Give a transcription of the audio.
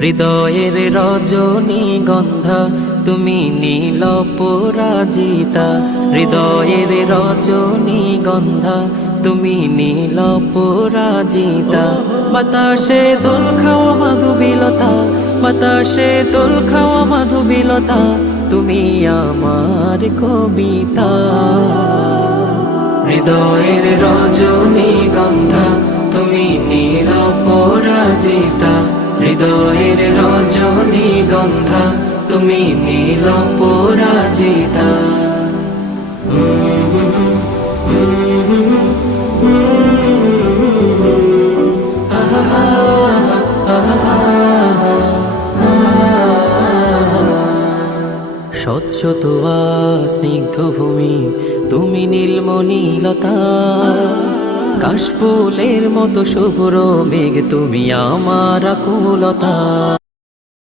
হৃদয়ের রজনীগন্ধা তুমি নীল পরাজিতা, হৃদয়ের রজনীগন্ধা তুমি নীল পরাজিতা। বাতাসে দোল খাওয়া মাধুবিলতা, বাতাসে দোল খাওয়া মাধুবিলতা, তুমি আমার কবিতা। হৃদয়ের রজনীগন্ধা তুমি নীল পরাজিতা, হৃদয়ের রজনীগন্ধা তুমি নীল পরাজিতা। স্বচ্ছ তোয়া স্নিগ্ধ ভূমি তুমি নীলমণিলতা, কাশফুলের মতো শুভ্র মেঘ তুমি আমার আকুলতা।